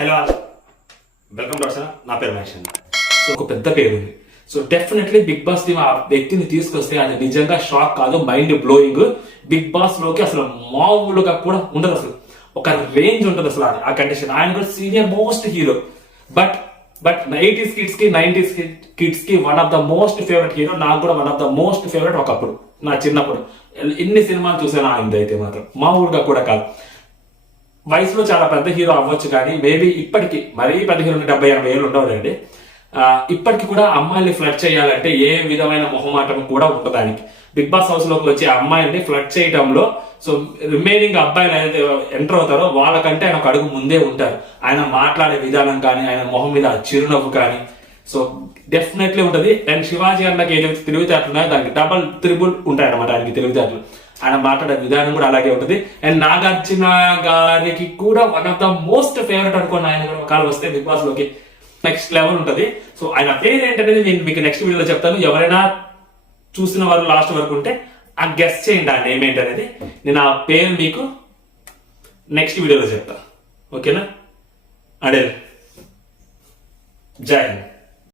Hello welcome doctor నా పేరు మహేష్ అండి. సో ఒక పెద్ద పేరు ఉంది. So definitely Bigg Boss team ఆ వ్యక్తిని తీసుకొస్తే అది నిజంగా షాక్ కాదు, మైండ్ బ్లోయింగ్. బిగ్ బాస్ లోకి అసలు మామూలుగా కూడా ఉండదు, అసలు ఒక రేంజ్ ఉంటుంది అసలు ఆ కండిషన్. ఆయన కూడా senior most hero. But 80s kids కి 90s కిడ్స్ కి one of the most favourite hero. నాకు కూడా one of the most favourite ఒకప్పుడు, నా చిన్నప్పుడు ఎన్ని సినిమాలు చూసాను ఆయనదైతే మాత్రం మామూలుగా కూడా కాదు. వయసులో చాలా పెద్ద హీరో అవ్వచ్చు, కానీ మేబీ ఇప్పటికి మరీ పెద్ద హీరో 70-80 ఏళ్ళు ఉండవులేండి. ఇప్పటికి కూడా అమ్మాయిల్ని ఫ్లడ్ చేయాలంటే ఏ విధమైన మొహమాటం కూడా ఉండదు ఆయనకి. బిగ్ బాస్ హౌస్ లోకి వచ్చి అమ్మాయిల్ని ఫ్లడ్ చేయడంలో సో రిమైనింగ్ అబ్బాయిలు ఏదైతే ఎంటర్ అవుతారో వాళ్ళకంటే ఆయన ఒక అడుగు ముందే ఉంటారు. ఆయన మాట్లాడే విధానం కానీ, ఆయన మొహం మీద చిరునవ్వు కానీ సో డెఫినెట్లీ ఉంటుంది. అండ్ శివాజీ అన్నకి ఏదైతే తెలివితేటలు ఉన్నాయో దానికి డబల్ త్రిబుల్ ఉంటాయి అన్నమాట ఆయనకి తెలివితేటలు. ఆయన మాట్లాడే విధానం కూడా అలాగే ఉంటుంది. అండ్ నాగార్జున గారికి కూడా one of the most favourite అనుకోండి. ఆయన కాలు వస్తే బిగ్ బాస్ లోకి నెక్స్ట్ లెవెల్ ఉంటుంది. సో ఆయన పేరు ఏంటనేది నేను మీకు నెక్స్ట్ వీడియోలో చెప్తాను. ఎవరైనా చూసిన వారు లాస్ట్ వరకు ఉంటే ఆ గెస్ చేయండి ఆ నేమ్ ఏంటనేది. నేను ఆ పేరు మీకు నెక్స్ట్ వీడియోలో చెప్తాను. ఓకేనా? అడే జై హింద్.